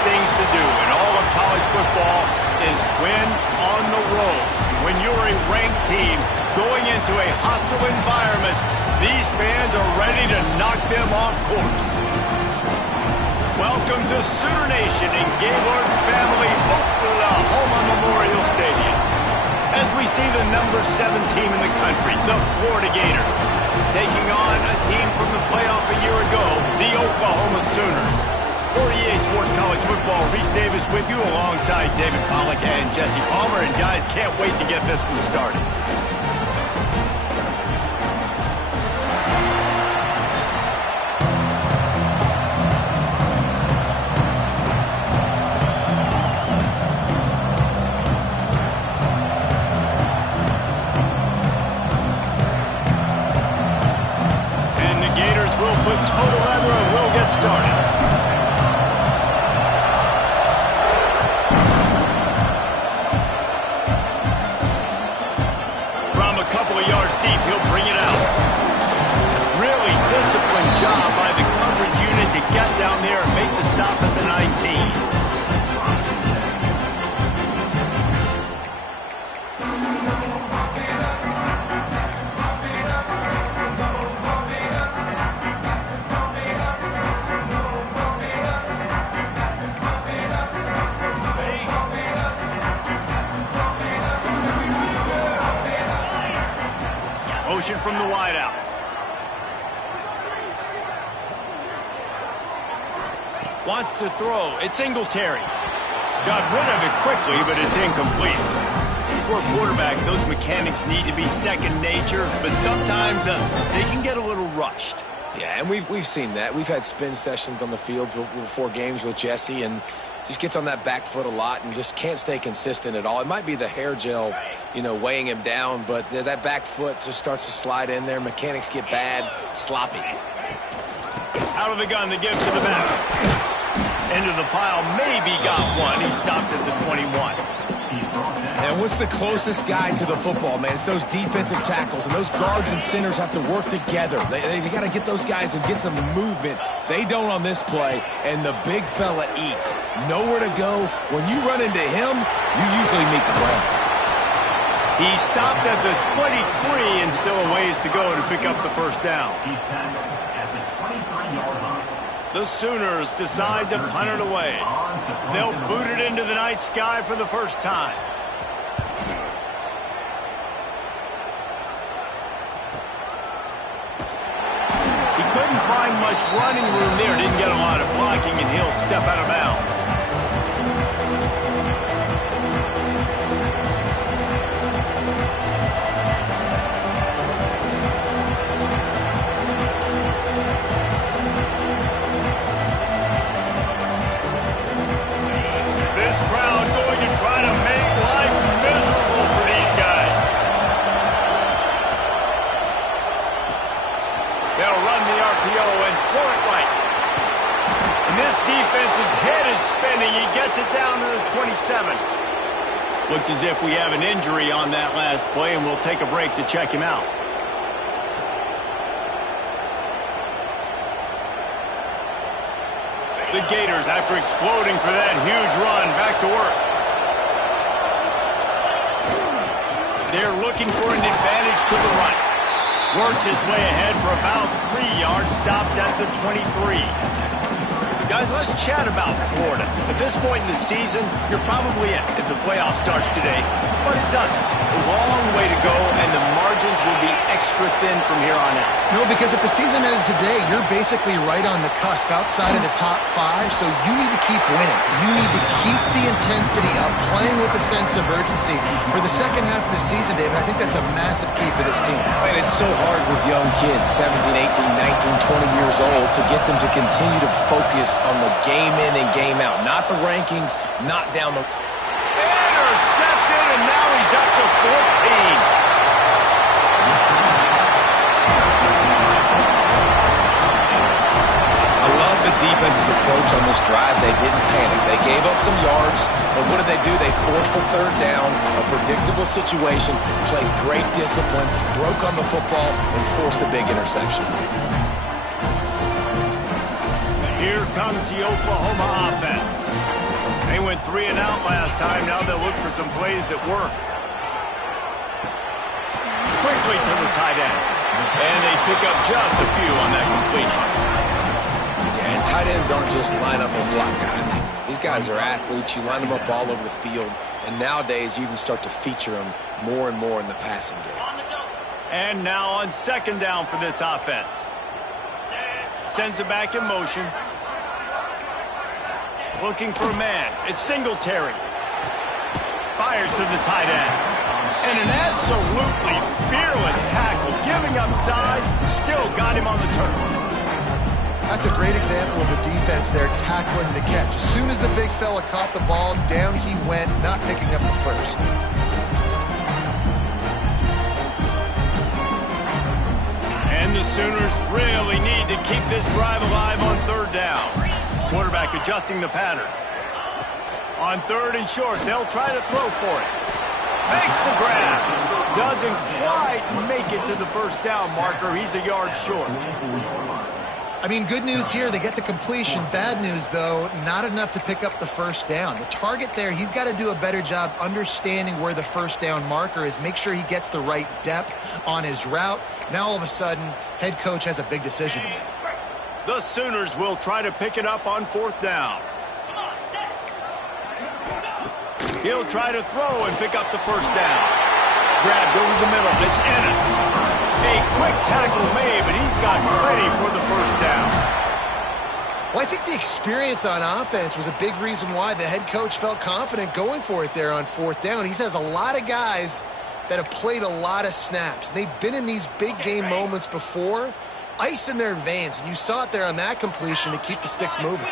Things to do in all of college football is win on the road. When you're a ranked team going into a hostile environment, these fans are ready to knock them off course. Welcome to Sooner Nation in Gaylord Family Oklahoma Memorial Stadium. As we see the number 7 team in the country, the Florida Gators, taking on a team from the playoff a year ago, the Oklahoma Sooners. For EA Sports College Football, Reese Davis with you alongside David Pollack and Jesse Palmer. And guys, can't wait to get this one started. And the Gators will put total leather and we'll get started. Job by the coverage unit to get down there and make the stop at the 19. Motion from the wideout. Wants to throw. It's Singletary. Got rid of it quickly, but it's incomplete. For a quarterback, those mechanics need to be second nature, but sometimes they can get a little rushed. Yeah, and we've seen that. We've had spin sessions on the fields before games with Jesse, and just gets on that back foot a lot and just can't stay consistent at all. It might be the hair gel, weighing him down, but that back foot just starts to slide in there. Mechanics get bad, sloppy. Out of the gun to give to the back. Into the pile, maybe got one. He stopped at the 21. And what's the closest guy to the football, man? It's those defensive tackles, and those guards and centers have to work together. They got to get those guys and get some movement. They don't on this play, and the big fella eats. Nowhere to go. When you run into him, you usually meet the ground. He stopped at the 23 and still a ways to go to pick up the first down. The Sooners decide to punt it away. They'll boot it into the night sky for the first time. He couldn't find much running room there. Didn't get a lot of blocking, and he'll step out of bounds. Defense's head is spinning. He gets it down to the 27. Looks as if we have an injury on that last play, and we'll take a break to check him out. The Gators, after exploding for that huge run, back to work. They're looking for an advantage to the right. Works his way ahead for about 3 yards, stopped at the 23. Guys, let's chat about Florida. At this point in the season, you're probably in if the playoff starts today, but it doesn't. A long way to go, and the margins will be extra thin from here on out. No, because if the season ended today, you're basically right on the cusp outside of the top 5, so you need to keep winning. You need to keep the intensity up, playing with a sense of urgency for the second half of the season, David. I think that's a massive key for this team. Man, it's so hard with young kids, 17, 18, 19, 20 years old, to get them to continue to focus on the game in and game out. Not the rankings, not down the... Intercepted, and now he's up to 14. I love the defense's approach on this drive. They didn't panic. They gave up some yards, but what did they do? They forced a third down, a predictable situation, played great discipline, broke on the football, and forced the big interception. Here comes the Oklahoma offense. They went 3 and out last time. Now they'll look for some plays that work. Quickly to the tight end. And they pick up just a few on that completion. Yeah, and tight ends aren't just line up and block guys. These guys are athletes. You line them up all over the field. And nowadays, you can start to feature them more and more in the passing game. And now on second down for this offense. Sends it back in motion. Looking for a man. It's Singletary. Fires to the tight end. And an absolutely fearless tackle. Giving up size. Still got him on the turf. That's a great example of the defense there tackling the catch. As soon as the big fella caught the ball, down he went, not picking up the first. And the Sooners really need to keep this drive alive on third down. Quarterback adjusting the pattern. On third and short, they'll try to throw for it. Makes the grab. Doesn't quite make it to the first down marker. He's a yard short. I mean, good news here, they get the completion. Bad news, though, not enough to pick up the first down. The target there, he's got to do a better job understanding where the first down marker is, make sure he gets the right depth on his route. Now, all of a sudden, head coach has a big decision to make. The Sooners will try to pick it up on fourth down. He'll try to throw and pick up the first down. Grabbed over the middle. It's Ennis. A quick tackle made, but he's got ready for the first down. Well, I think the experience on offense was a big reason why the head coach felt confident going for it there on fourth down. He says a lot of guys that have played a lot of snaps. They've been in these big game moments before. Ice in their veins, and you saw it there on that completion to keep the sticks moving.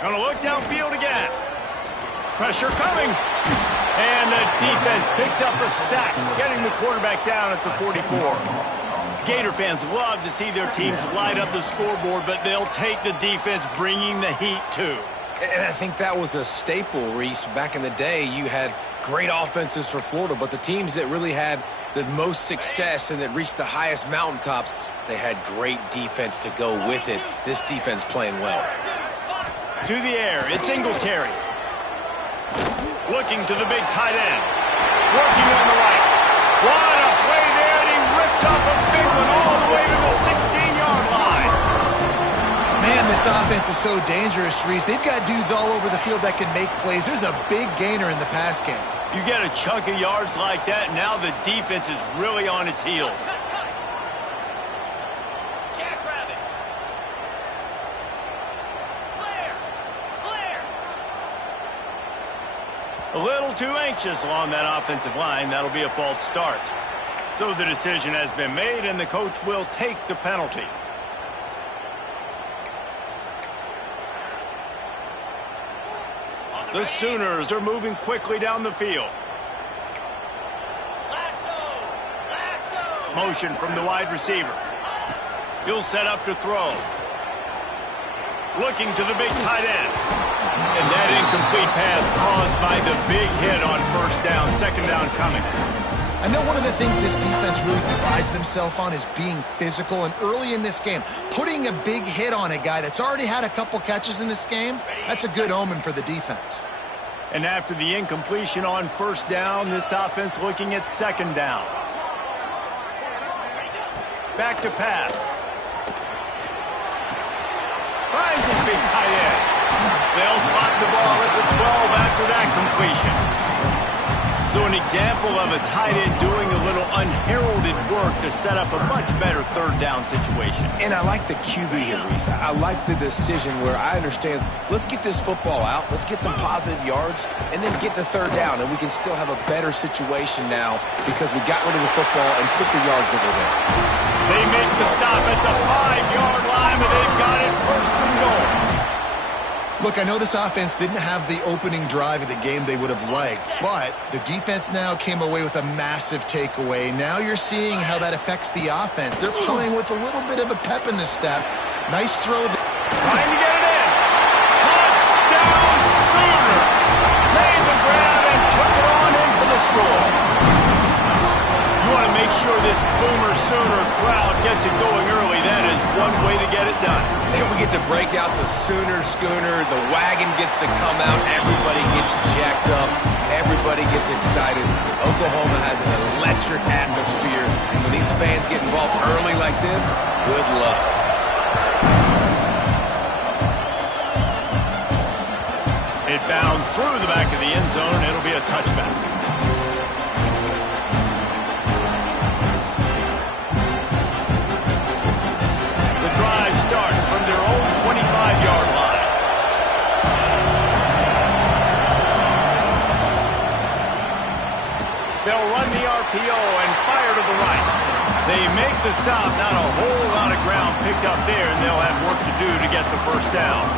Gonna look downfield again. Pressure coming. And the defense picks up a sack, getting the quarterback down at the 44. Gator fans love to see their teams light up the scoreboard, but they'll take the defense bringing the heat too. And I think that was a staple, Reese. Back in the day, you had great offenses for Florida, but the teams that really had the most success and that reached the highest mountaintops, they had great defense to go with it. This defense playing well. To the air, it's Singletary. Looking to the big tight end. Working on the right. What a play there, and he rips off a big one all the way to the 16-yard line. Man, this offense is so dangerous, Reese. They've got dudes all over the field that can make plays. There's a big gainer in the pass game. You get a chunk of yards like that, and now the defense is really on its heels. A little too anxious along that offensive line. That'll be a false start. So the decision has been made, and the coach will take the penalty. The Sooners are moving quickly down the field. Motion from the wide receiver. He'll set up to throw. Looking to the big tight end. And that incomplete pass caused by the big hit on first down. Second down coming. I know one of the things this defense really prides themselves on is being physical. And early in this game, putting a big hit on a guy that's already had a couple catches in this game, that's a good omen for the defense. And after the incompletion on first down, this offense looking at second down. Back to pass. Finds his big tight end. They'll spot the ball at the 12 after that completion. So an example of a tight end doing a little unheralded work to set up a much better third down situation. And I like the QB here, Reese. I like the decision where I understand, let's get this football out, let's get some positive yards, and then get to third down, and we can still have a better situation now because we got rid of the football and took the yards that were there. They make the stop at the 5-yard line, and they've got it first and goal. Look, I know this offense didn't have the opening drive of the game they would have liked, but the defense now came away with a massive takeaway. Now you're seeing how that affects the offense. They're playing with a little bit of a pep in the step. Nice throw. Trying to get it in. Touchdown Sooner. Made the grab and took it on in for the score. You want to make sure this Boomer Sooner crowd gets it going early. That is one way to get it done. And we get to break out the Sooner schooner. The wagon gets to come out. Everybody gets jacked up. Everybody gets excited. Oklahoma has an electric atmosphere. And when these fans get involved early like this, good luck. It bounds through the back of the end zone. It'll be a touchback. Starts from their own 25-yard line. They'll run the RPO and fire to the right. They make the stop. Not a whole lot of ground picked up there, and they'll have work to do to get the first down.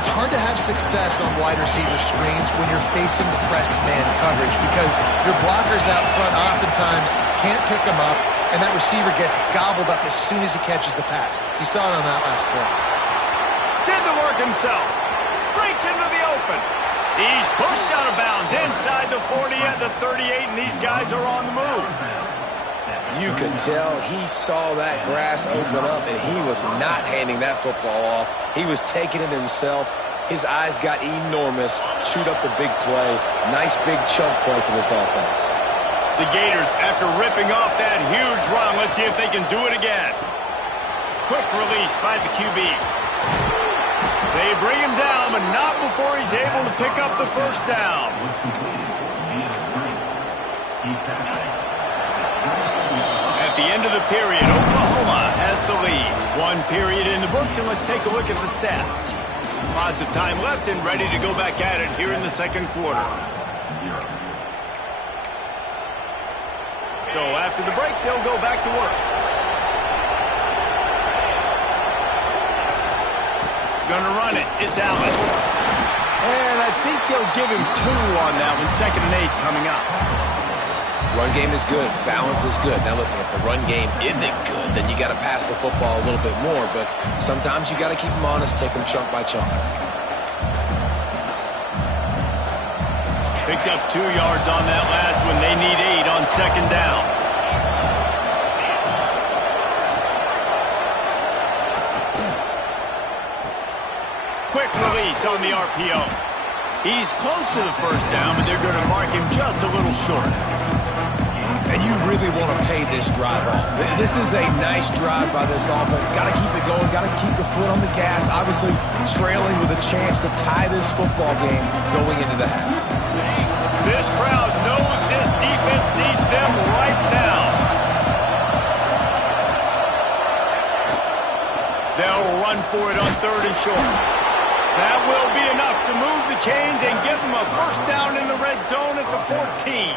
It's hard to have success on wide receiver screens when you're facing press man coverage because your blockers out front oftentimes can't pick them up, and that receiver gets gobbled up as soon as he catches the pass. You saw it on that last play. Did the work himself. Breaks into the open. He's pushed out of bounds inside the 40 at the 38, and these guys are on the move. You could tell he saw that grass open up, and he was not handing that football off. He was taking it himself. His eyes got enormous, chewed up the big play. Nice big chunk play for this offense. The Gators, after ripping off that huge run, let's see if they can do it again. Quick release by the QB. They bring him down, but not before he's able to pick up the first down. At the end of the period, Oklahoma has the lead. One period in the books, and let's take a look at the stats. Lots of time left and ready to go back at it here in the second quarter. So after the break, they'll go back to work. Gonna run it. It's Allen. And I think they'll give him 2 on that one. 2nd and 8 coming up. Run game is good. Balance is good. Now listen, if the run game isn't good, then you got to pass the football a little bit more. But sometimes you got to keep them honest, take them chunk by chunk. Picked up 2 yards on that last one. They need 8 on 2nd down. Quick release on the RPO. He's close to the first down, but they're going to mark him just a little short. And you really want to pay this drive off. This is a nice drive by this offense. Got to keep it going. Got to keep the foot on the gas. Obviously, trailing with a chance to tie this football game going into the half. This crowd knows this defense needs them right now. They'll run for it on 3rd and short. That will be enough to move the chains and give them a first down in the red zone at the 14.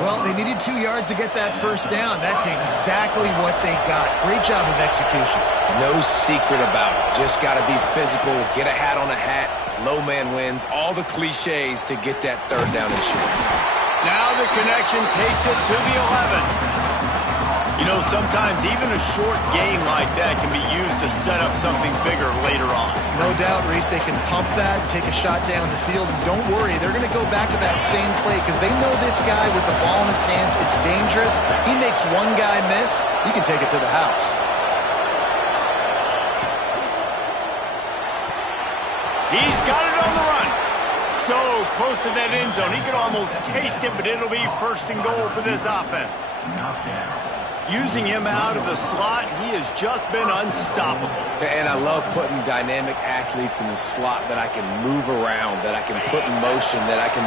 Well, they needed 2 yards to get that first down. That's exactly what they got. Great job of execution. No secret about it. Just got to be physical, get a hat on a hat, low man wins, all the cliches to get that 3rd down and short. Now the connection takes it to the 11. You know, sometimes even a short game like that can be used to set up something bigger later on. No doubt, Reese, they can pump that and take a shot down the field. And don't worry, they're going to go back to that same play because they know this guy with the ball in his hands is dangerous. He makes one guy miss, he can take it to the house. He's got it on the run. So close to that end zone. He could almost taste it, but it'll be first and goal for this offense. Using him out of the slot, he has just been unstoppable. And I love putting dynamic athletes in the slot that I can move around, that I can put in motion, that I can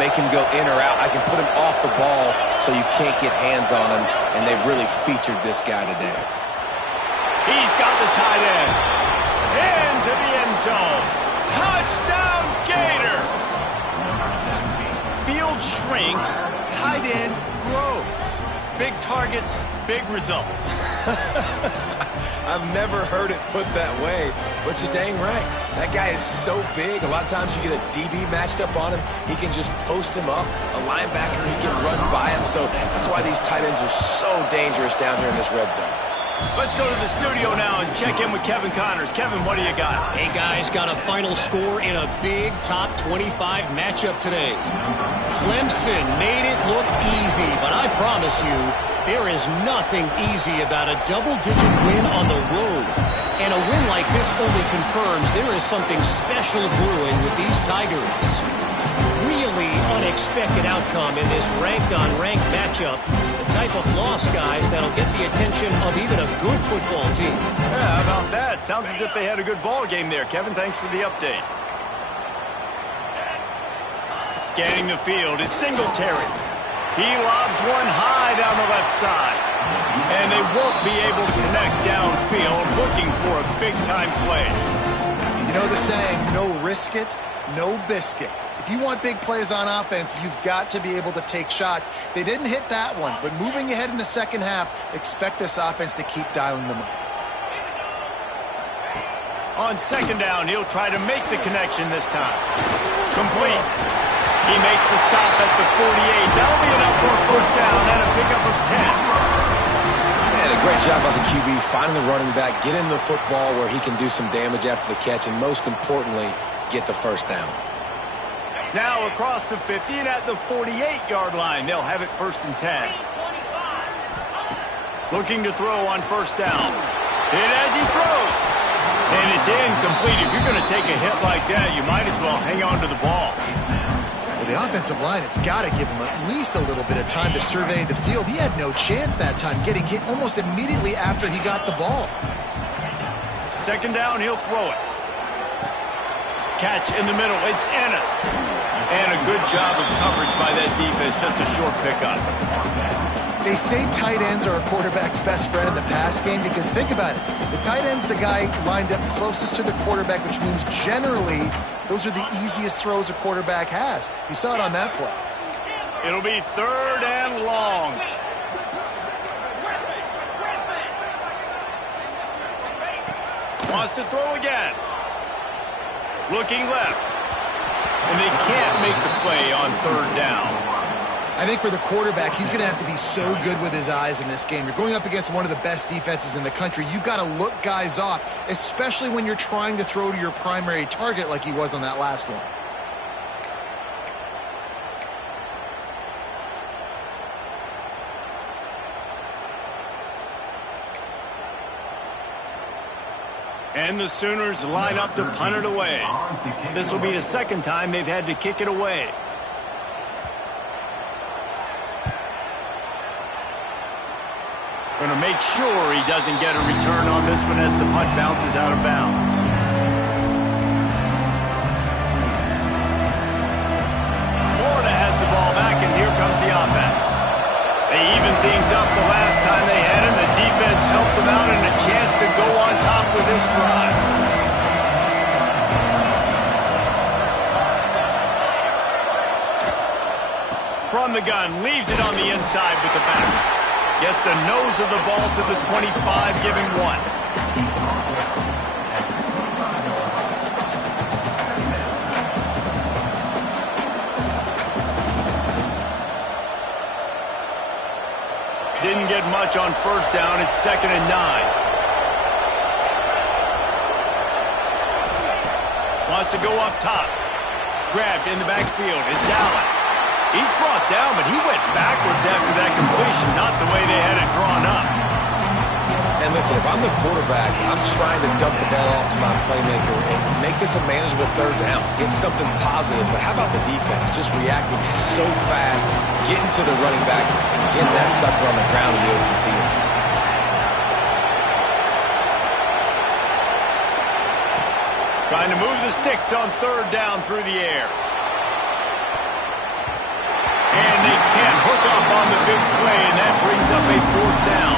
make him go in or out. I can put him off the ball so you can't get hands on him, and they've really featured this guy today. He's got the tight end. Into the end zone. Touchdown, Gators! Field shrinks, tight end grows. Big targets, big results. I've never heard it put that way, but you're dang right. That guy is so big. A lot of times you get a DB matched up on him. He can just post him up. A linebacker, he can run by him. So that's why these tight ends are so dangerous down here in this red zone. Let's go to the studio now and check in with Kevin Connors. Kevin, what do you got? Hey, guys, got a final score in a big top 25 matchup today. Clemson made it look easy, but I promise you, there is nothing easy about a double-digit win on the road. And a win like this only confirms there is something special brewing with these Tigers. Really unexpected outcome in this ranked-on-ranked matchup. The type of loss, guys, that'll get the attention of even a good football team. Yeah, how about that? Sounds as if they had a good ball game there. Kevin, thanks for the update. Scanning the field, it's Singletary. He lobs one high down the left side. And they won't be able to connect downfield, looking for a big-time play. You know the saying, no risk it, no biscuit. If you want big plays on offense, you've got to be able to take shots. They didn't hit that one, but moving ahead in the second half, expect this offense to keep dialing them up. On second down, he'll try to make the connection this time. Complete. He makes the stop at the 48. That'll be enough for a first down and a pickup of 10. Man, a great job by the QB finding the running back, get him the football where he can do some damage after the catch, and most importantly, get the first down. Now across the 50 and at the 48-yard line, they'll have it first and 10. Looking to throw on first down. Hit as he throws. And it's incomplete. If you're going to take a hit like that, you might as well hang on to the ball. Well, the offensive line has got to give him at least a little bit of time to survey the field. He had no chance that time, getting hit almost immediately after he got the ball. Second down, he'll throw it. Catch in the middle, it's Ennis. And a good job of coverage by that defense, just a short pickup. They say tight ends are a quarterback's best friend in the pass game because think about it. The tight end's the guy lined up closest to the quarterback, which means generally those are the easiest throws a quarterback has. You saw it on that play. It'll be third and long. Wants to throw again. Looking left. And they can't make the play on third down. I think for the quarterback, he's going to have to be so good with his eyes in this game. You're going up against one of the best defenses in the country. You've got to look guys off, especially when you're trying to throw to your primary target like he was on that last one. And the Sooners line up to punt it away. This will be the second time they've had to kick it away. Going to make sure he doesn't get a return on this one as the punt bounces out of bounds. Florida has the ball back, and here comes the offense. They evened things up the last time they had him. The defense helped them out and a chance to go on top with this drive. From the gun, leaves it on the inside with the back. Gets the nose of the ball to the 25, giving one. Didn't get much on first down. It's 2nd and 9. Wants to go up top. Grabbed in the backfield. It's Allen. He's brought down, but he went backwards after that completion, not the way they had it drawn up. And listen, if I'm the quarterback, I'm trying to dump the ball off to my playmaker and make this a manageable third down. Get something positive. But how about the defense? Just reacting so fast, getting to the running back, and getting that sucker on the ground in the open field. Trying to move the sticks on third down through the air. And they can't hook up on the big play, and that brings up a fourth down.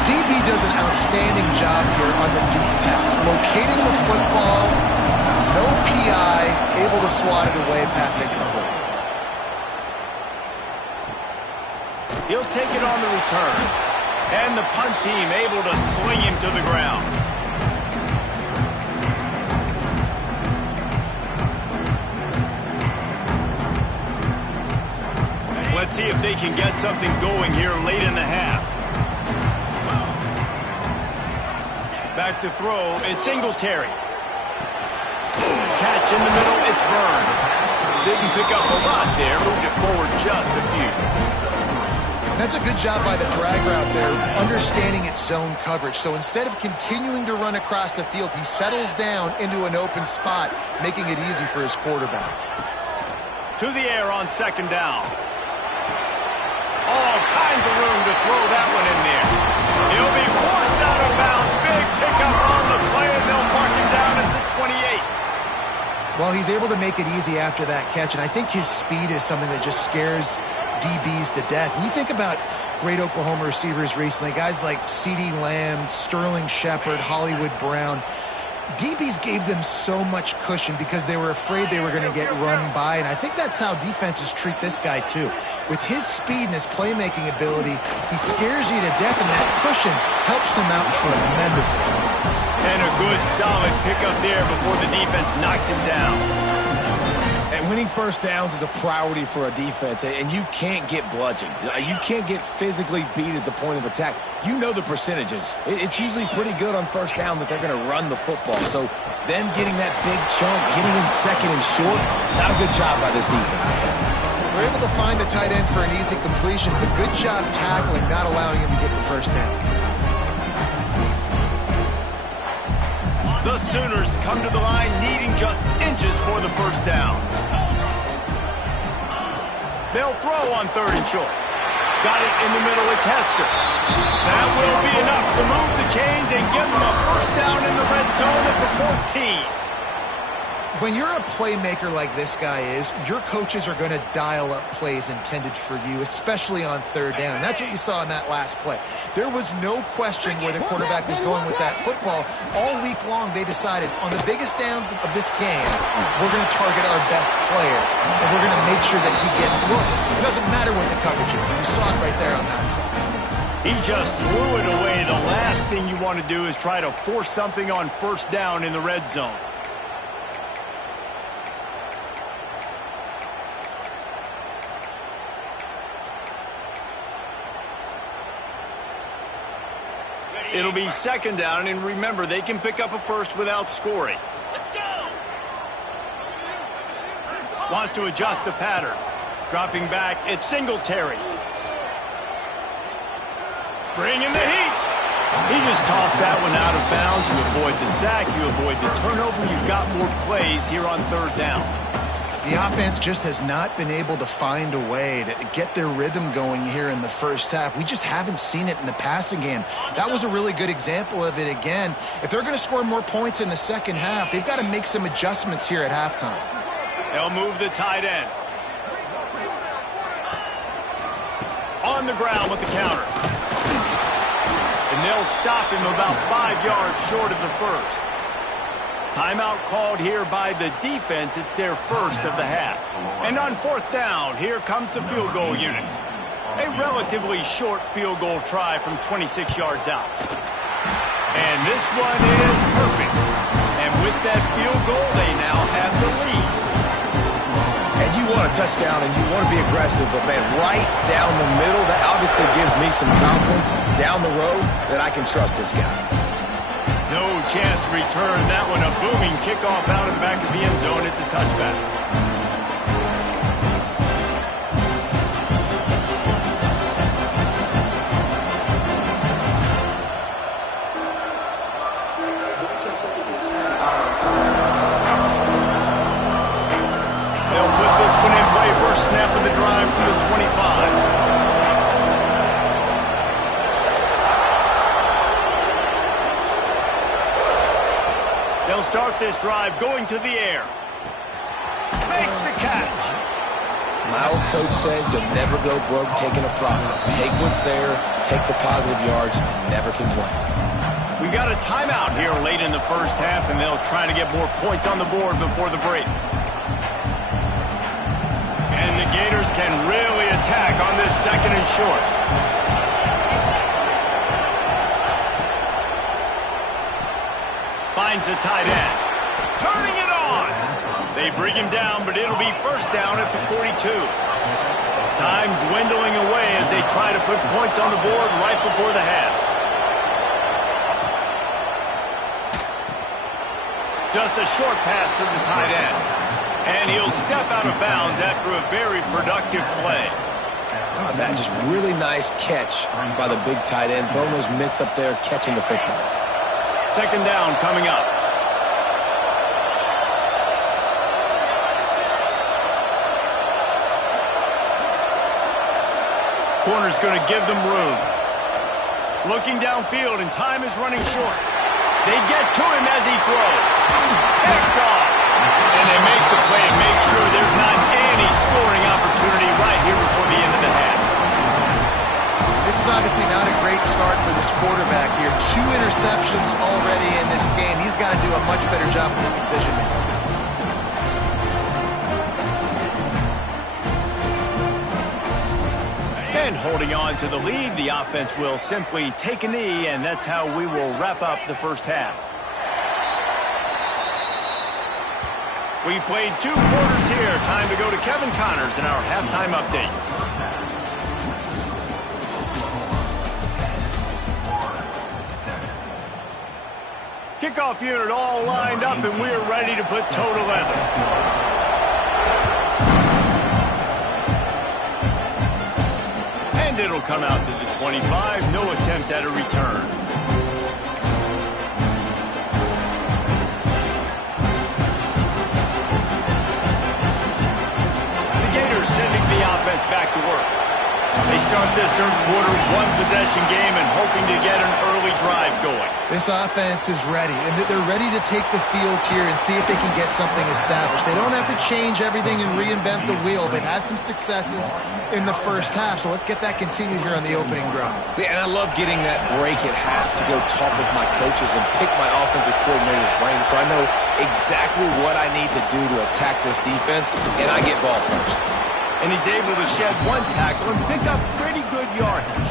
DB does an outstanding job here on the deep pass, locating the football, no PI, able to swat it away, pass incomplete. He'll take it on the return, and the punt team able to sling him to the ground. Let's see if they can get something going here late in the half. Back to throw, it's Singletary. Catch in the middle, it's Burns. Didn't pick up a lot there, moved it forward just a few. That's a good job by the drag route there, understanding its zone coverage. So instead of continuing to run across the field, he settles down into an open spot, making it easy for his quarterback. To the air on second down. All kinds of room to throw that one in there. He'll be forced out of bounds. Big pickup on the play, and they'll mark him down at the 28. Well, he's able to make it easy after that catch, and I think his speed is something that just scares DBs to death. We think about great Oklahoma receivers recently, guys like CeeDee Lamb, Sterling Shepard, Hollywood Brown. DBs gave them so much cushion because they were afraid they were going to get run by, and I think that's how defenses treat this guy too. With his speed and his playmaking ability, he scares you to death, and that cushion helps him out tremendously. And a good, solid pickup there before the defense knocks him down. And winning first downs is a priority for a defense, and you can't get bludgeoned. You can't get physically beat at the point of attack. You know the percentages. It's usually pretty good on first down that they're going to run the football. So them getting that big chunk, getting in second and short, not a good job by this defense. They're able to find the tight end for an easy completion, but good job tackling, not allowing him to get the first down. The Sooners come to the line needing just inches for the first down. They'll throw on third and short. Got it in the middle, it's Hester. That will be enough to move the chains and give them a first down in the red zone at the 14. When you're a playmaker like this guy is, your coaches are going to dial up plays intended for you, especially on third down. That's what you saw in that last play. There was no question where the quarterback was going with that football. All week long, they decided on the biggest downs of this game, we're going to target our best player, and we're going to make sure that he gets looks. It doesn't matter what the coverage is, and you saw it right there on that play. He just threw it away. The last thing you want to do is try to force something on first down in the red zone. It'll be second down, and remember, they can pick up a first without scoring. Let's go! Wants to adjust the pattern. Dropping back, it's Singletary. Bring in the heat. He just tossed that one out of bounds. You avoid the sack, you avoid the turnover. You've got more plays here on third down. The offense just has not been able to find a way to get their rhythm going here in the first half. We just haven't seen it in the passing game. That was a really good example of it again. If they're going to score more points in the second half, they've got to make some adjustments here at halftime. They'll move the tight end. On the ground with the counter. And they'll stop him about 5 yards short of the first. Timeout called here by the defense. It's their first of the half. And on fourth down, here comes the field goal unit. A relatively short field goal try from 26 yards out. And this one is perfect. And with that field goal, they now have the lead. And you want a touchdown and you want to be aggressive, but man, right down the middle, that obviously gives me some confidence down the road that I can trust this guy. No chance to return that one. A booming kickoff out of the back of the end zone. It's a touchback. start this drive going to the air. Makes the catch. My old coach said you'll never go broke taking a profit. Take what's there, take the positive yards, and never complain. We got a timeout here late in the first half, and they'll try to get more points on the board before the break. And the Gators can really attack on this second and short. Finds the tight end. Turning it on. They bring him down, but it'll be first down at the 42. Time dwindling away as they try to put points on the board right before the half. Just a short pass to the tight end. And he'll step out of bounds after a very productive play. Oh, that just really nice catch by the big tight end. Throwing those mitts up there, catching the football. Second down coming up. Corner's going to give them room. Looking downfield, and time is running short. They get to him as he throws. Picked off. And they make the play and make sure there's not any scoring opportunity right here before the end of the half. This is obviously not a great start for this quarterback here. 2 interceptions already in this game. He's got to do a much better job with this decision making. And holding on to the lead, the offense will simply take a knee, and that's how we will wrap up the first half. We've played 2 quarters here. Time to go to Kevin Connors in our halftime update. Kickoff unit all lined up, and we're ready to put toe to leather. It'll come out to the 25. No attempt at a return. The Gators sending the offense back to work. They start this third quarter 1-possession game and hoping to get an early drive going. This offense is ready, and they're ready to take the field here and see if they can get something established. They don't have to change everything and reinvent the wheel. They've had some successes in the first half, so let's get that continued here on the opening drive. Yeah, and I love getting that break at half to go talk with my coaches and pick my offensive coordinator's brain so I know exactly what I need to do to attack this defense, and I get ball first. And he's able to shed 1 tackle and pick up pretty good yardage.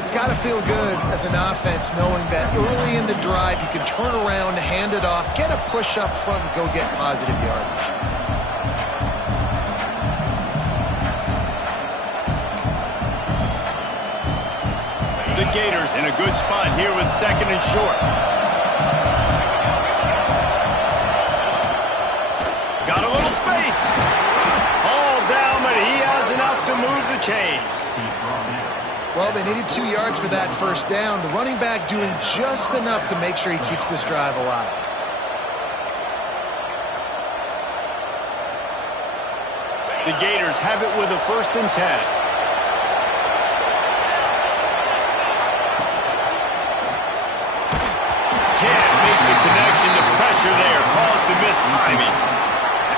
It's got to feel good as an offense knowing that early in the drive you can turn around, hand it off, get a push up front, and go get positive yardage. The Gators in a good spot here with second and short. Got a little space. All down, but he has enough to move the chains. Well, they needed 2 yards for that first down. The running back doing just enough to make sure he keeps this drive alive. The Gators have it with a 1st and 10. Can't make the connection. The pressure there caused the missed timing.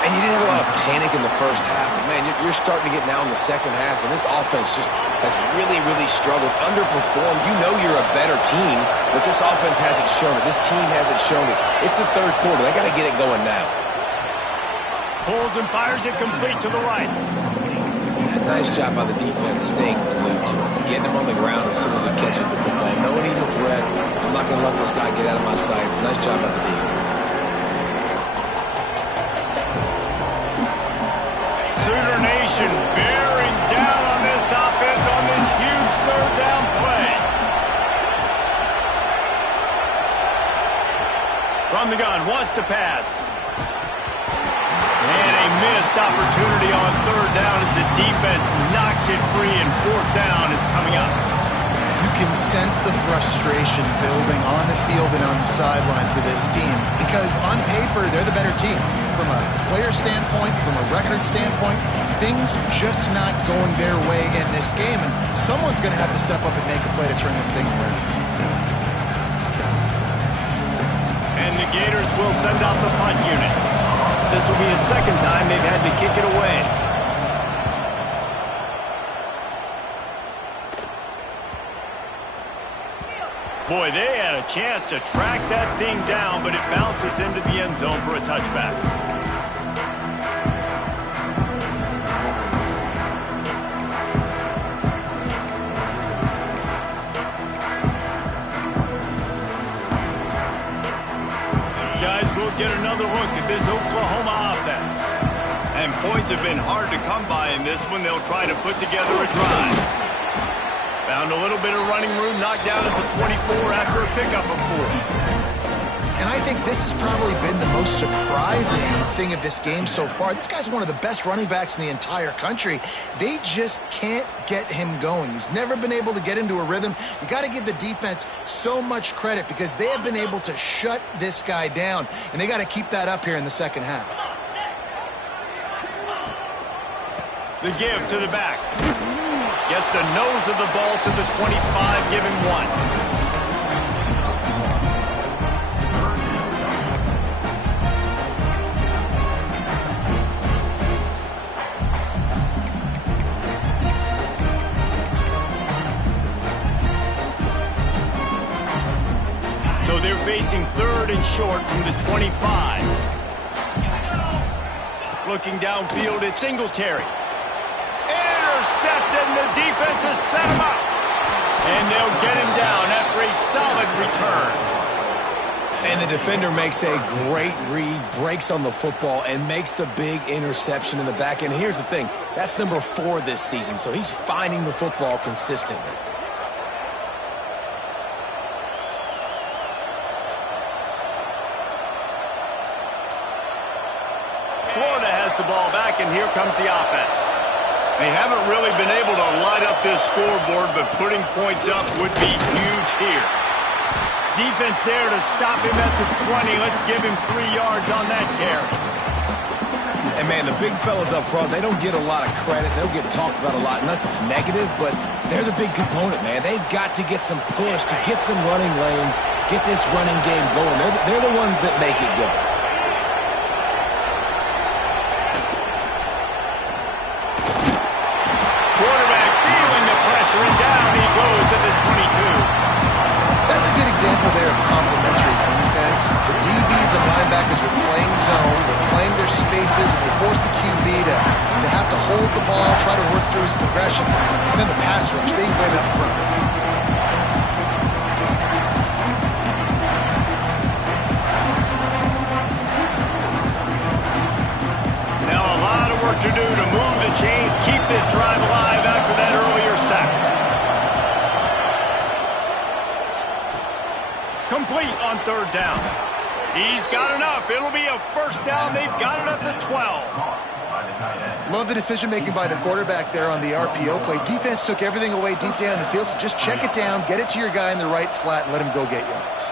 And you didn't have a lot of panic in the first half. But man, you're starting to get now in the second half, and this offense just has really, really struggled, underperformed. You know you're a better team, but this offense hasn't shown it. This team hasn't shown it. It's the third quarter. They got to get it going now. Pulls and fires it complete to the right. Yeah, nice job by the defense staying glued to him, getting him on the ground as soon as he catches the football. Knowing he's a threat, I'm not going to let this guy get out of my sights. Nice job by the D. Sooner Nation bearing down on this offense on this huge 3rd down play. From the gun, wants to pass. And a missed opportunity on 3rd down as the defense knocks it free, and 4th down is coming up. You can sense the frustration building on the field and on the sideline for this team because on paper, they're the better team. From a player standpoint, from a record standpoint, things just not going their way in this game, and someone's going to have to step up and make a play to turn this thing around. And And the Gators will send out the punt unit. This will be the second time they've had to kick it away. Boy, they had a chance to track that thing down, but it bounces into the end zone for a touchback. Guys, we'll get another look at this Oklahoma offense. And points have been hard to come by in this one. They'll try to put together a drive. Found a little bit of running room, knocked down at the 24 after a pickup of 4. And I think this has probably been the most surprising thing of this game so far. This guy's one of the best running backs in the entire country. They just can't get him going. He's never been able to get into a rhythm. You got to give the defense so much credit because they have been able to shut this guy down, and they got to keep that up here in the second half. The give to the back. Gets the nose of the ball to the 25, give him 1. So they're facing 3rd and short from the 25. Looking downfield at Singletary. Intercepted, and the defense has set him up. And they'll get him down after a solid return. And the defender makes a great read, breaks on the football, and makes the big interception in the back end. Here's the thing, that's number 4 this season, so he's finding the football consistently. Florida has the ball back, and here comes the offense. They haven't really been able to light up this scoreboard, but putting points up would be huge here. Defense there to stop him at the 20. Let's give him 3 yards on that carry. And, man, the big fellas up front, they don't get a lot of credit. They don't get talked about a lot unless it's negative, but they're the big component, man. They've got to get some push to get some running lanes, get this running game going. They're the ones that make it go. And down he goes at the 22. That's a good example there of complementary defense. The DBs and linebackers are playing zone, they're playing their spaces, and they force the QB to have to hold the ball, try to work through his progressions, and then the pass rush, they win up front. Now a lot of work to do to move the chains, keep this drive alive after that earlier sack. Complete on 3rd down. He's got enough. It'll be a 1st down. They've got it at the 12. Love the decision-making by the quarterback there on the RPO play. Defense took everything away deep down the field, so just check it down, get it to your guy in the right flat, and let him go get yards.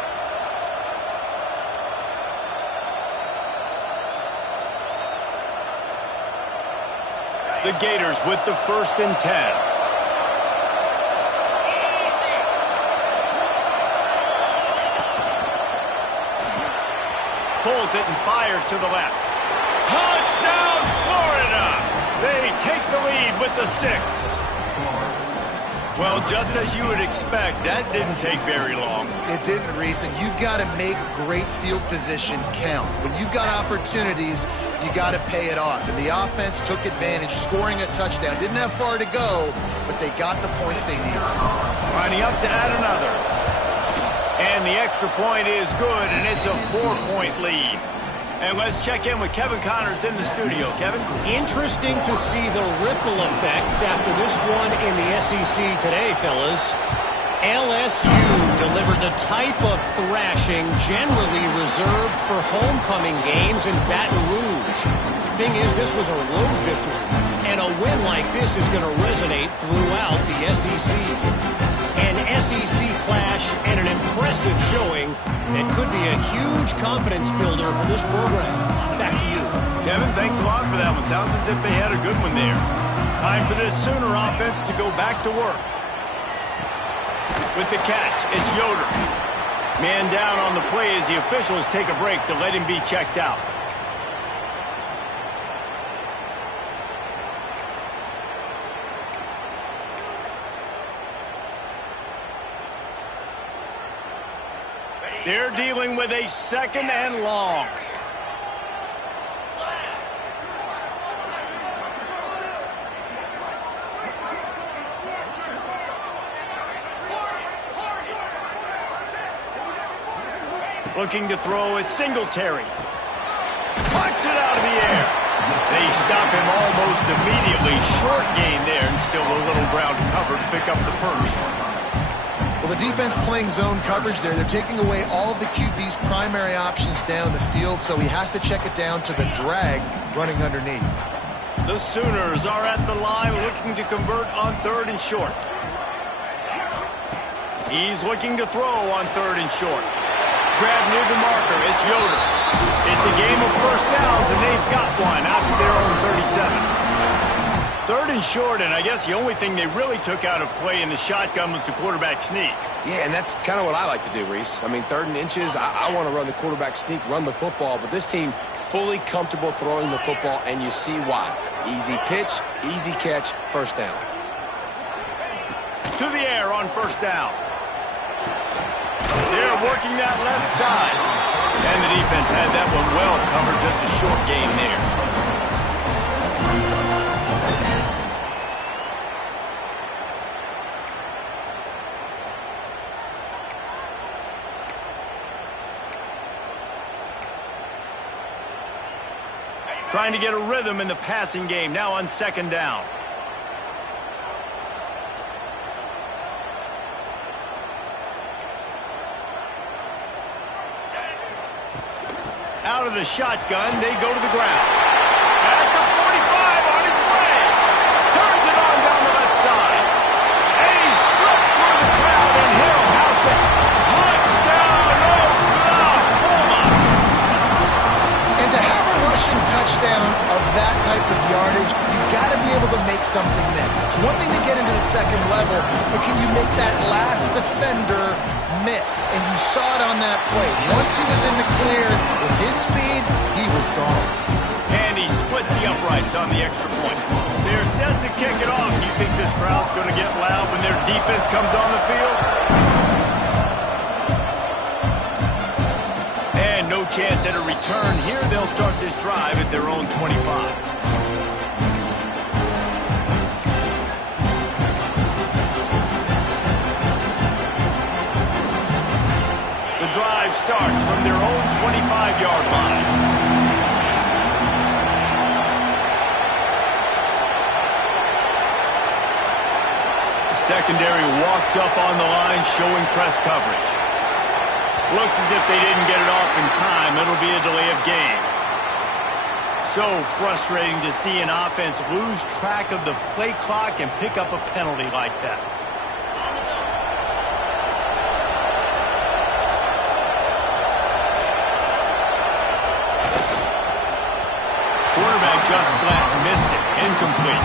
The Gators with the 1st and 10. Pulls it and fires to the left. Touchdown, Florida! They take the lead with the 6. Well, just as you would expect, that didn't take very long. It didn't, Reese, and you've got to make great field position count. When you've got opportunities, you got to pay it off. And the offense took advantage, scoring a touchdown. Didn't have far to go, but they got the points they needed. Lining up to add another. And the extra point is good, and it's a 4-point lead. And let's check in with Kevin Connors in the studio. Kevin? Interesting to see the ripple effects after this one in the SEC today, fellas. LSU delivered the type of thrashing generally reserved for homecoming games in Baton Rouge. Thing is, this was a road victory, and a win like this is going to resonate throughout the SEC. An SEC clash and an impressive showing that could be a huge confidence builder for this program. Back to you. Kevin, thanks a lot for that one. Sounds as if they had a good one there. Time for this Sooner offense to go back to work. With the catch, it's Yoder. Man down on the play as the officials take a break to let him be checked out. They're dealing with a 2nd and long. Looking to throw at Singletary. Punts it out of the air. They stop him almost immediately. Short gain there, and still a little ground to cover to pick up the first. Well, the defense playing zone coverage there. They're taking away all of the QB's primary options down the field, so he has to check it down to the drag running underneath. The Sooners are at the line looking to convert on 3rd and short. He's looking to throw on 3rd and short. Grab near the marker. It's Yoder. It's a game of first downs, and they've got one after their own 37. 3rd and short, and I guess the only thing they really took out of play in the shotgun was the quarterback sneak. Yeah, and that's kind of what I like to do, Reese. I mean, 3rd and inches, I want to run the quarterback sneak, run the football, but this team fully comfortable throwing the football, and you see why. Easy pitch, easy catch, first down. To the air on first down. They're working that left side. And the defense had that one well covered, just a short gain there. Trying to get a rhythm in the passing game, now on 2nd down. Out of the shotgun, they go to the ground. At the 45 on his way. Turns it on down the left side. And he slipped through the crowd, and he'll house it. Touchdown, Oklahoma! And to have a rushing touchdown of that type of yardage, you've got to be able to make something miss. It's one thing to get into the 2nd level, but can you make that last defender miss? And you saw it on that play. Once he was in the clear, with his speed, he was gone. And he splits the uprights on the extra point. They're set to kick it off. Do you think this crowd's going to get loud when their defense comes on the field? And no chance at a return here. They'll start this drive at their own 25. The drive starts from their own 25-yard line. Secondary walks up on the line, showing press coverage. Looks as if they didn't get it off in time. It'll be a delay of game. So frustrating to see an offense lose track of the play clock and pick up a penalty like that. Quarterback just flat missed it. Incomplete.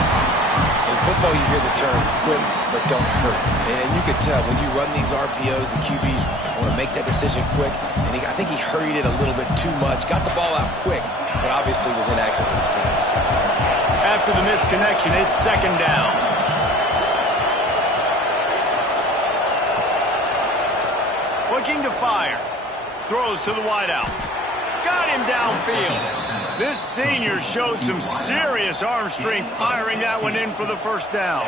In football, you hear the term quick but don't hurt. And you can tell when you run these RPOs, the QBs want to make that decision quick. And I think he hurried it a little bit too much. Got the ball out quick, but obviously was inaccurate with his pass. After the missed connection, it's 2nd down. Looking to fire. Throws to the wideout. Got him downfield. This senior showed some serious arm strength firing that one in for the first down.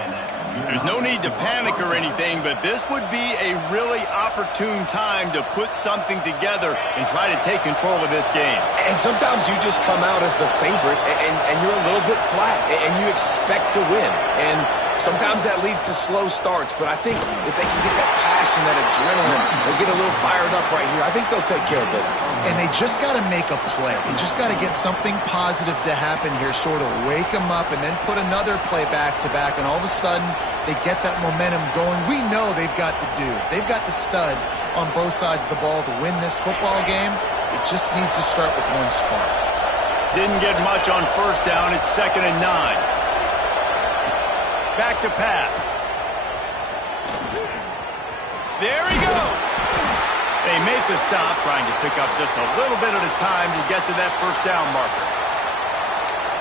There's no need to panic or anything, but this would be a really opportune time to put something together and try to take control of this game. And sometimes you just come out as the favorite, and you're a little bit flat, and you expect to win. And sometimes that leads to slow starts, but I think if they can get that passion, that adrenaline, they get a little fired up right here, I think they'll take care of business. And they just got to make a play. They just got to get something positive to happen here, sort of wake them up, and then put another play back-to-back, and all of a sudden they get that momentum going. We know they've got the dudes. They've got the studs on both sides of the ball to win this football game. It just needs to start with one spark. Didn't get much on first down. It's 2nd and 9. Back to pass. There he goes. They make the stop, trying to pick up just a little bit at a time to get to that first down marker.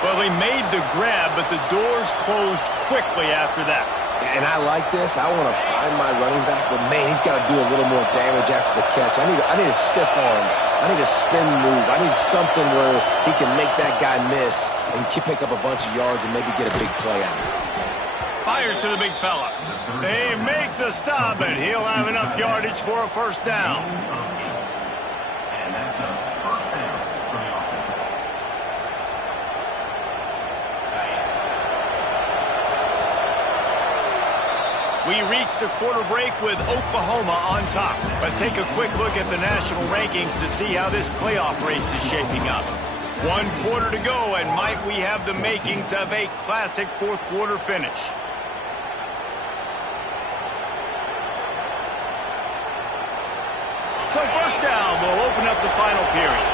Well, he made the grab, but the doors closed quickly after that. And I like this. I want to find my running back, but, man, he's got to do a little more damage after the catch. I need a stiff arm. I need a spin move. I need something where he can make that guy miss and pick up a bunch of yards and maybe get a big play out of it. Fires to the big fella. They make the stop, and he'll have enough yardage for a first down. And that's a first down for the offense. We reached a quarter break with Oklahoma on top. Let's take a quick look at the national rankings to see how this playoff race is shaping up. 1 quarter to go, and might we have the makings of a classic fourth quarter finish. So first down will open up the final period.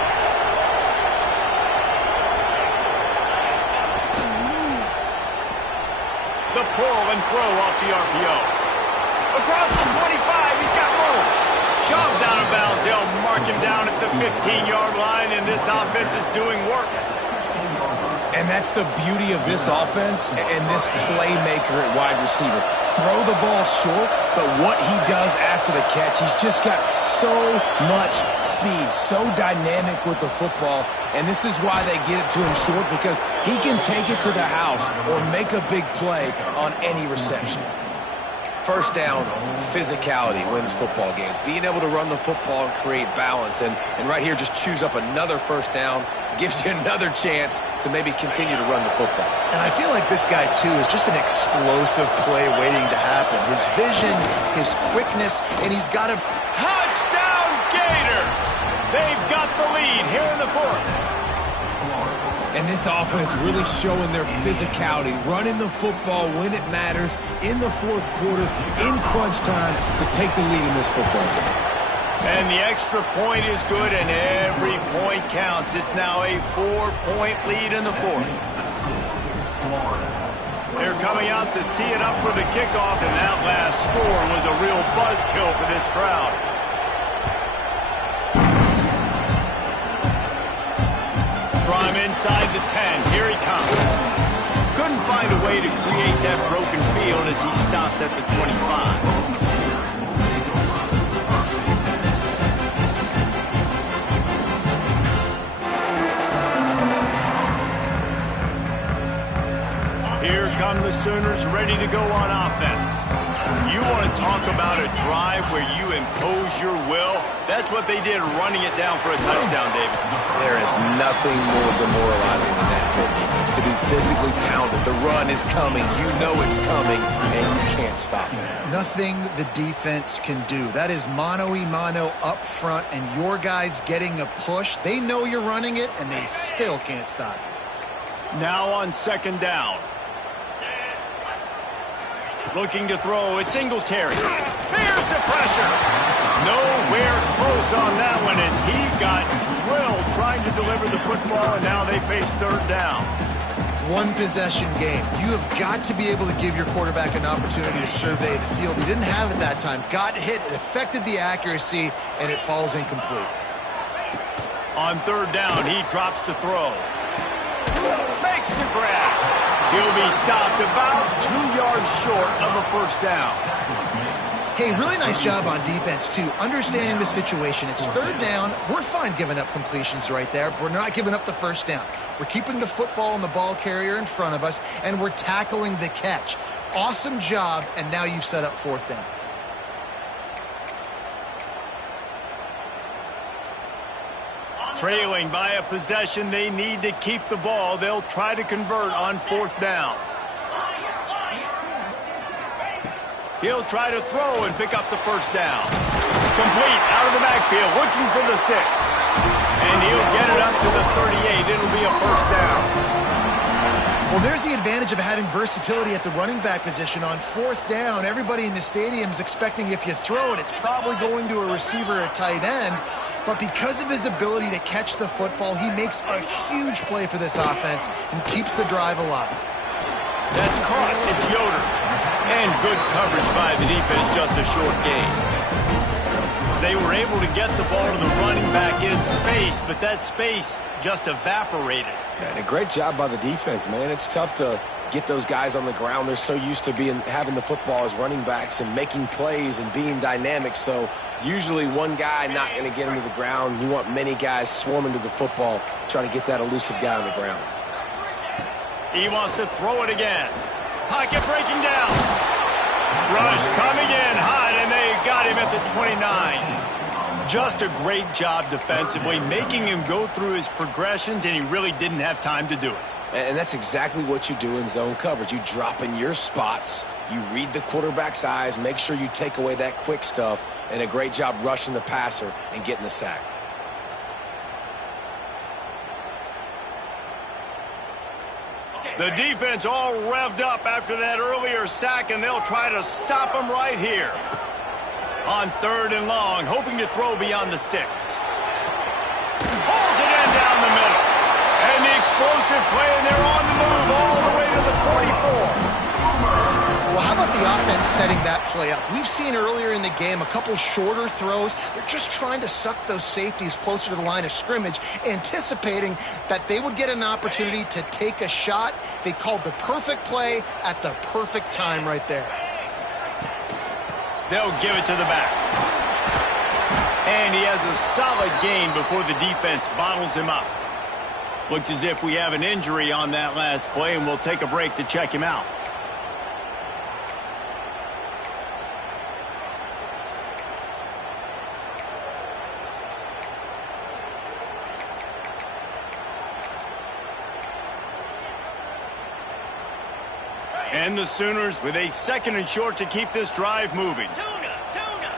The pull and throw off the RPO. Across the 25, he's got room. Shoved down of bounds. They'll mark him down at the 15-yard line, and this offense is doing work. And that's the beauty of this offense and this playmaker at wide receiver. Throw the ball short, but what he does after the catch, he's just got so much speed, so dynamic with the football, and this is why they get it to him short, because he can take it to the house or make a big play on any reception. First down, physicality wins football games. Being able to run the football and create balance. And right here, just choose up another first down, gives you another chance to maybe continue to run the football. And I feel like this guy, too, is just an explosive play waiting to happen. His vision, his quickness, and he's got a... Touchdown, Gators! They've got the lead here in the fourth. And this offense really showing their physicality, running the football when it matters, in the fourth quarter, in crunch time, to take the lead in this football game. And the extra point is good, and every point counts. It's now a 4-point lead in the fourth. They're coming out to tee it up for the kickoff, and that last score was a real buzzkill for this crowd. From inside the 10, here he comes. Couldn't find a way to create that broken field as he stopped at the 25. Here come the Sooners ready to go on offense. You want to talk about a drive where you impose your will? That's what they did, running it down for a touchdown, David. There is nothing more demoralizing than that for a defense. To be physically pounded. The run is coming. You know it's coming, and you can't stop it. Nothing the defense can do. That is mano-a-mano up front, and your guys getting a push. They know you're running it, and they still can't stop it. Now on second down. Looking to throw, it's Singletary. Here's the pressure. Nowhere close on that one as he got drilled trying to deliver the football, and now they face third down. One possession game. You have got to be able to give your quarterback an opportunity to survey the field. He didn't have it that time. Got hit, it affected the accuracy, and it falls incomplete. On third down, he drops to throw. Makes the grab. He'll be stopped about 2 yards short of a first down. Hey, really nice job on defense, too. Understanding the situation. It's third down. We're fine giving up completions right there, but we're not giving up the first down. We're keeping the football and the ball carrier in front of us, and we're tackling the catch. Awesome job, and now you've set up fourth down. Trailing by a possession, they need to keep the ball. They'll try to convert on fourth down. He'll try to throw and pick up the first down. Complete out of the backfield, looking for the sticks. And he'll get it up to the 38. It'll be a first down. Well, there's the advantage of having versatility at the running back position. On fourth down, everybody in the stadium is expecting if you throw it, it's probably going to a receiver or tight end. But because of his ability to catch the football, he makes a huge play for this offense and keeps the drive alive. That's caught. It's Yoder. And good coverage by the defense, just a short gain. They were able to get the ball to the running back in space, but that space just evaporated. And a great job by the defense, man. It's tough to get those guys on the ground. They're so used to having the football as running backs and making plays and being dynamic. So usually one guy not going to get him to the ground. You want many guys swarming to the football, trying to get that elusive guy on the ground. He wants to throw it again. Pocket breaking down. Rush coming in hot, and they got him at the 29. Just a great job defensively, making him go through his progressions, and he really didn't have time to do it. And that's exactly what you do in zone coverage. You drop in your spots, you read the quarterback's eyes, make sure you take away that quick stuff, and a great job rushing the passer and getting the sack. The defense all revved up after that earlier sack, and they'll try to stop him right here. On 3rd and long, hoping to throw beyond the sticks. Holds it in down the middle. And the explosive play, and they're on the move all the way to the 44. Well, how about the offense setting that play up? We've seen earlier in the game a couple shorter throws. They're just trying to suck those safeties closer to the line of scrimmage, anticipating that they would get an opportunity to take a shot. They called the perfect play at the perfect time right there. They'll give it to the back. And he has a solid gain before the defense bottles him up. Looks as if we have an injury on that last play, and we'll take a break to check him out. And the Sooners with a 2nd and short to keep this drive moving. Tuna.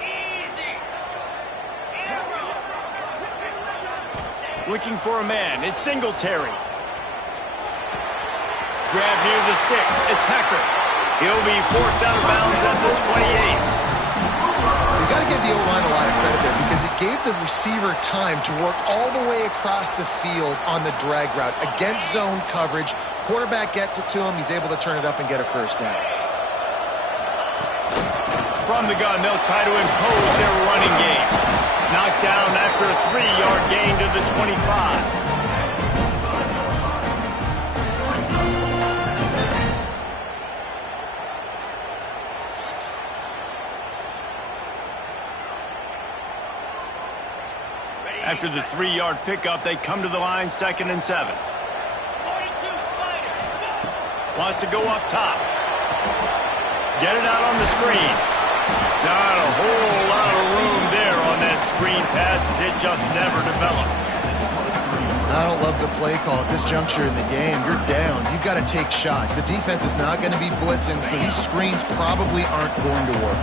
Easy. Looking for a man. It's Singletary. Grab near the sticks. It's Hecker. He'll be forced out of bounds at the 28. You got to give the O-line a lot of credit there because it gave the receiver time to work all the way across the field on the drag route against zone coverage. Quarterback gets it to him. He's able to turn it up and get a first down. From the gun, they'll try to impose their running game. Knocked down after a 3-yard gain to the 25. After the 3-yard pickup, they come to the line, 2nd and 7. 42 Spider. Wants to go up top. Get it out on the screen. Not a whole lot of room there on that screen pass as it just never developed. I don't love the play call at this juncture in the game. You're down. You've got to take shots. The defense is not going to be blitzing, so these screens probably aren't going to work.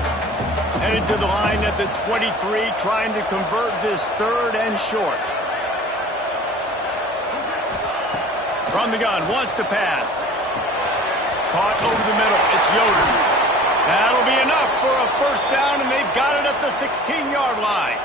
Headed to the line at the 23, trying to convert this 3rd and short. From the gun, wants to pass. Caught over the middle. It's Yoder. That'll be enough for a first down, and they've got it at the 16-yard line.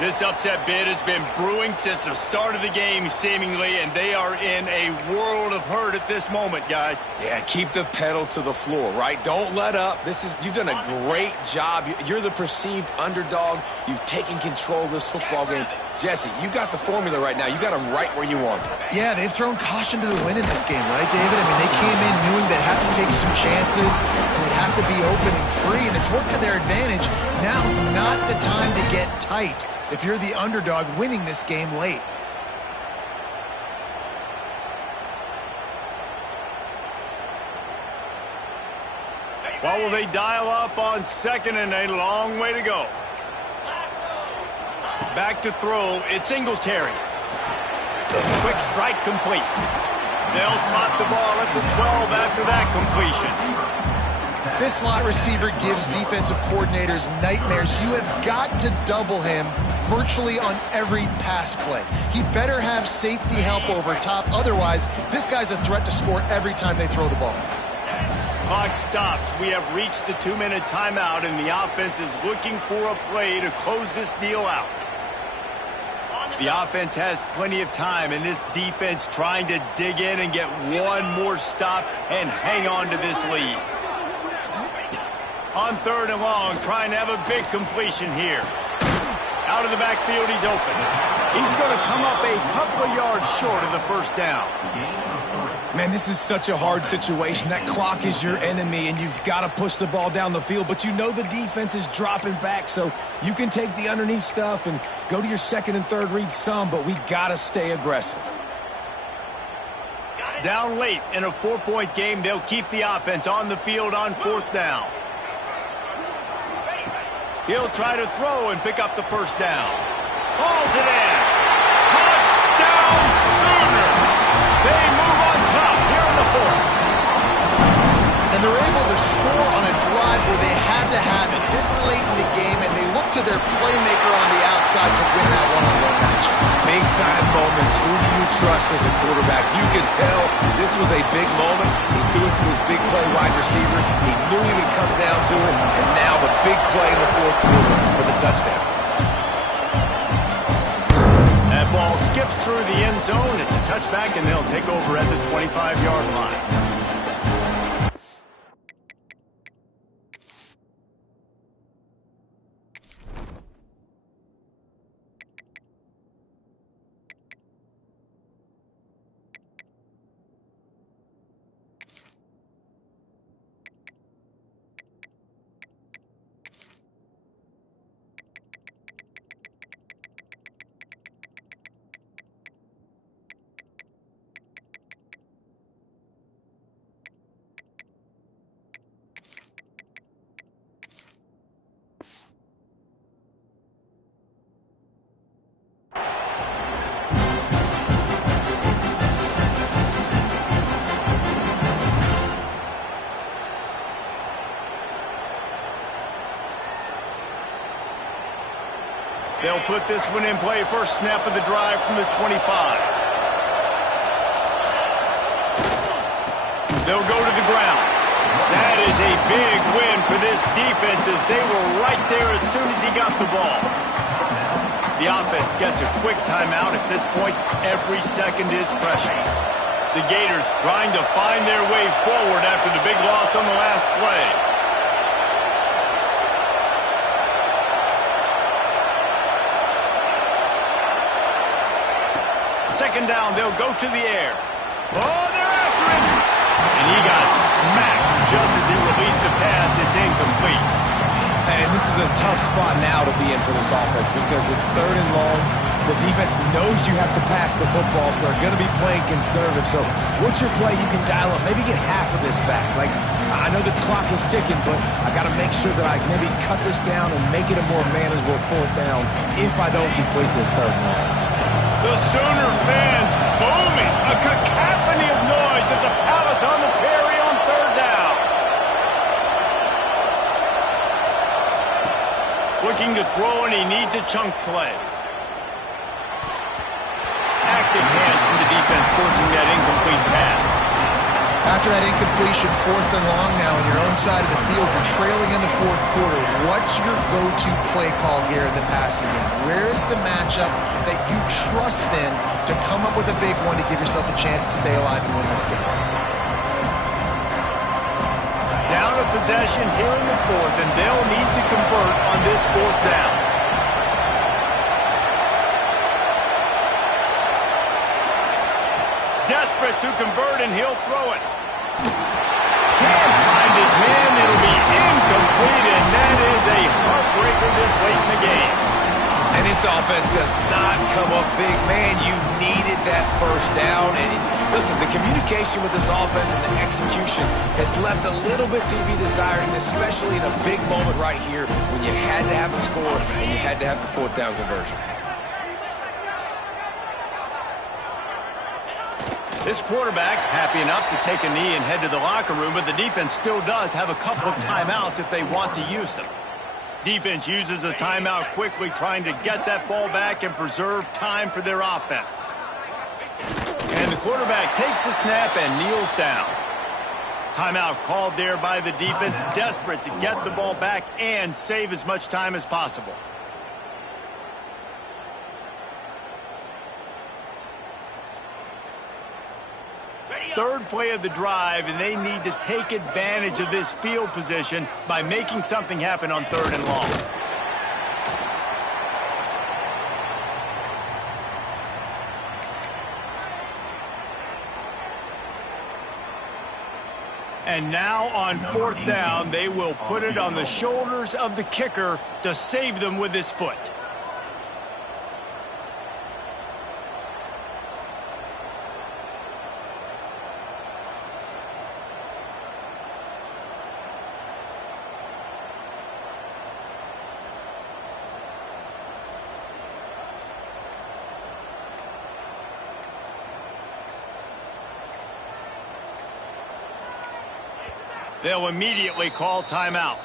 This upset bid has been brewing since the start of the game, seemingly, and they are in a world of hurt at this moment, guys. Yeah, keep the pedal to the floor, right? Don't let up. You've done a great job. You're the perceived underdog. You've taken control of this football game. Jesse, you got the formula right now. You got them right where you want them. Yeah, they've thrown caution to the wind in this game, right, David? I mean, they came in knowing they'd have to take some chances, and they'd have to be open and free, and it's worked to their advantage. Now's not the time to get tight if you're the underdog winning this game late. Well, will they dial up on 2nd and a long way to go? Back to throw. It's Singletary. Quick strike complete. They'll spot the ball at the 12 after that completion. This slot receiver gives defensive coordinators nightmares. You have got to double him virtually on every pass play. He better have safety help over top. Otherwise, this guy's a threat to score every time they throw the ball. Clock stops. We have reached the 2-minute timeout, and the offense is looking for a play to close this deal out. The offense has plenty of time, and this defense trying to dig in and get one more stop and hang on to this lead. On 3rd and long, trying to have a big completion here. Out of the backfield, he's open. He's going to come up a couple of yards short of the first down. Man, this is such a hard situation. That clock is your enemy, and you've got to push the ball down the field. But you know the defense is dropping back, so you can take the underneath stuff and go to your 2nd and 3rd read some, but we got to stay aggressive. Down late in a 4-point game, they'll keep the offense on the field on 4th down. He'll try to throw and pick up the first down. Hauls it in. Touchdown Sooners! They move on top here in the 4th. And they're able to score on a drive where they had to have it this late in the game, and they look to their playmaker on the outside to win that one-on-one matchup. Big-time moments. Who do you trust as a quarterback? You can tell this was a big moment. He threw it to his big play wide receiver. He knew he would come down to it, and now the big play in the 4th quarter for the touchdown. That ball skips through the end zone. It's a touchback, and they'll take over at the 25-yard line. They'll put this one in play. First snap of the drive from the 25. They'll go to the ground. That is a big win for this defense as they were right there as soon as he got the ball. The offense gets a quick timeout. At this point, every second is precious. The Gators trying to find their way forward after the big loss on the last play. Second down, they'll go to the air. Oh, they're after him! And he got smacked just as he released the pass. It's incomplete. And this is a tough spot now to be in for this offense because it's 3rd and long. The defense knows you have to pass the football, so they're going to be playing conservative. So what's your play you can dial up? Maybe get half of this back. Like, I know the clock is ticking, but I got to make sure that I maybe cut this down and make it a more manageable 4th down if I don't complete this 3rd and long. The Sooner fans booming. A cacophony of noise at the Palace on the Prairie on 3rd down. Looking to throw, and he needs a chunk play. Active hands from the defense forcing that incomplete pass. After that incompletion, 4th and long now on your own side of the field, you're trailing in the 4th quarter. What's your go-to play call here in the passing game? Where is the matchup that you trust in to come up with a big one to give yourself a chance to stay alive and win this game? Down a possession here in the 4th, and they'll need to convert on this 4th down. Desperate to convert, and he'll throw it. Can't find his man. It'll be incomplete, and that is a heartbreaker this late in the game. And this offense does not come up big. Man, you needed that first down. And listen, the communication with this offense and the execution has left a little bit to be desired, and especially in a big moment right here when you had to have a score and you had to have the 4th down conversion. This quarterback happy enough to take a knee and head to the locker room, but the defense still does have a couple of timeouts if they want to use them. Defense uses a timeout quickly, trying to get that ball back and preserve time for their offense. And the quarterback takes the snap and kneels down. Timeout called there by the defense, desperate to get the ball back and save as much time as possible. Third play of the drive, and they need to take advantage of this field position by making something happen on 3rd and long. And now on 4th down, they will put it on the shoulders of the kicker to save them with his foot. They'll immediately call timeout.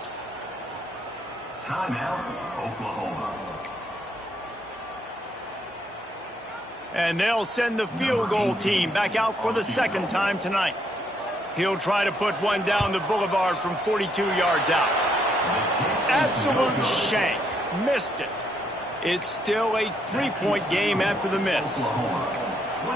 Timeout, Oklahoma. And they'll send the field goal team back out for the 2nd time tonight. He'll try to put one down the boulevard from 42 yards out. Absolute shank. Missed it. It's still a 3-point game after the miss.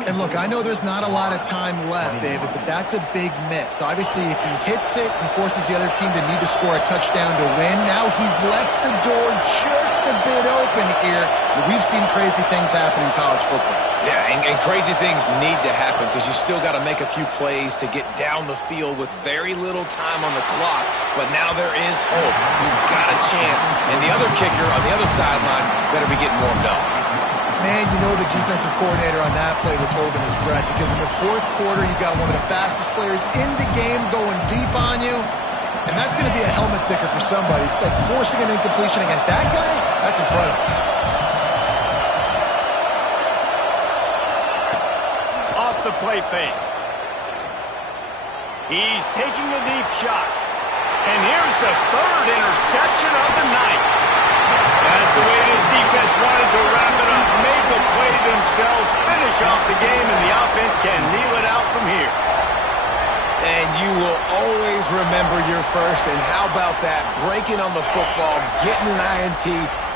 And look, I know there's not a lot of time left, David, but that's a big miss. Obviously, if he hits it and forces the other team to need to score a touchdown to win, now he's left the door just a bit open here. But we've seen crazy things happen in college football. Yeah, and crazy things need to happen because you still got to make a few plays to get down the field with very little time on the clock. But now there is hope. You've got a chance. And the other kicker on the other sideline better be getting warmed up. Man, you know the defensive coordinator on that play was holding his breath because in the 4th quarter, you got one of the fastest players in the game going deep on you. And that's going to be a helmet sticker for somebody. Like forcing an incompletion against that guy, that's incredible. Off the play fake. He's taking the deep shot. And here's the 3rd interception of the night. That's the way this defense wanted to wrap it up. Make a play themselves, finish off the game, and the offense can kneel it out from here. And you will always remember your first. And how about that? Breaking on the football, getting an INT,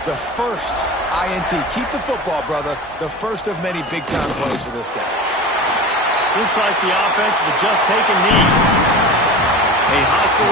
the first INT. Keep the football, brother. The first of many big-time plays for this guy. Looks like the offense will just take a knee. A hostile